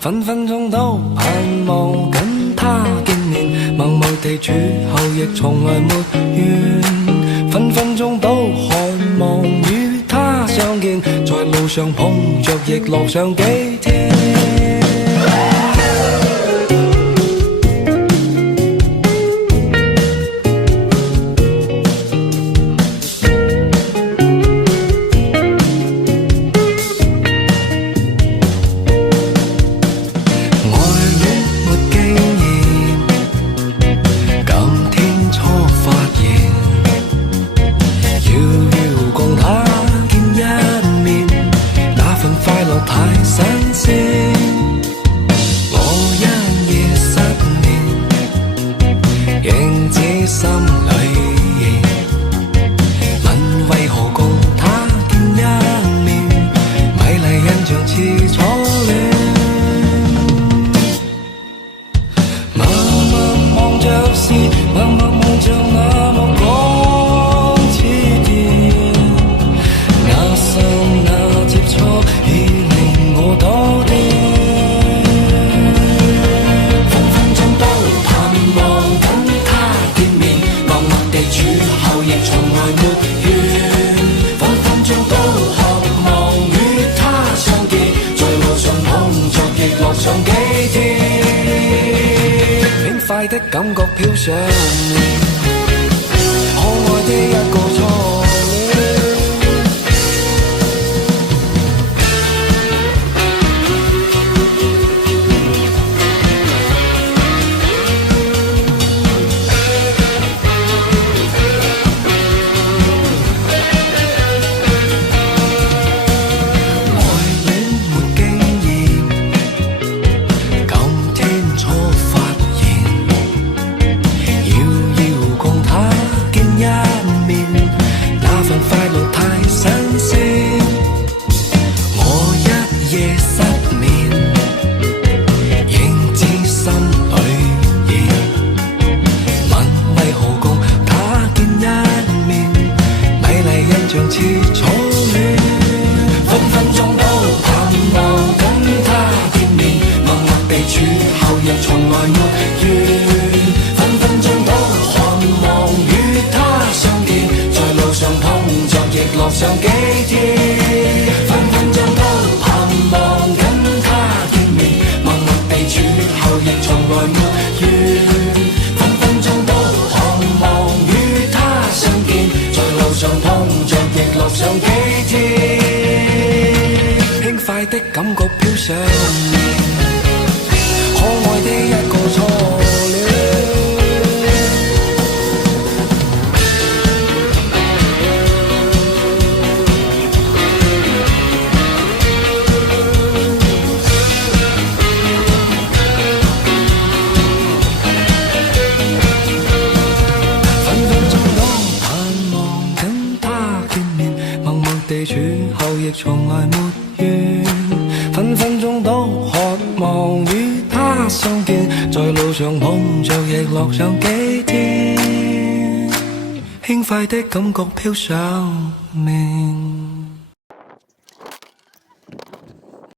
分分鐘都盼望跟他見面，默默地處後亦從來沒緣，分分鐘都渴望與他相見，在路上碰着亦樂上幾天。快的感覺飄上面，可愛的一個初戀。愛戀沒經驗，今天初發樂上幾天，分分鐘都盼望跟他見面，默默地處後亦從來沒緣，分分鐘都渴望與他相見，在路上碰着亦樂上幾天，輕快的感覺飄上面，可愛的一個初戀。地處後亦從來沒緣，分分鐘都渴望與他相見，在路上碰着亦樂上幾天，輕快的感覺飄上面。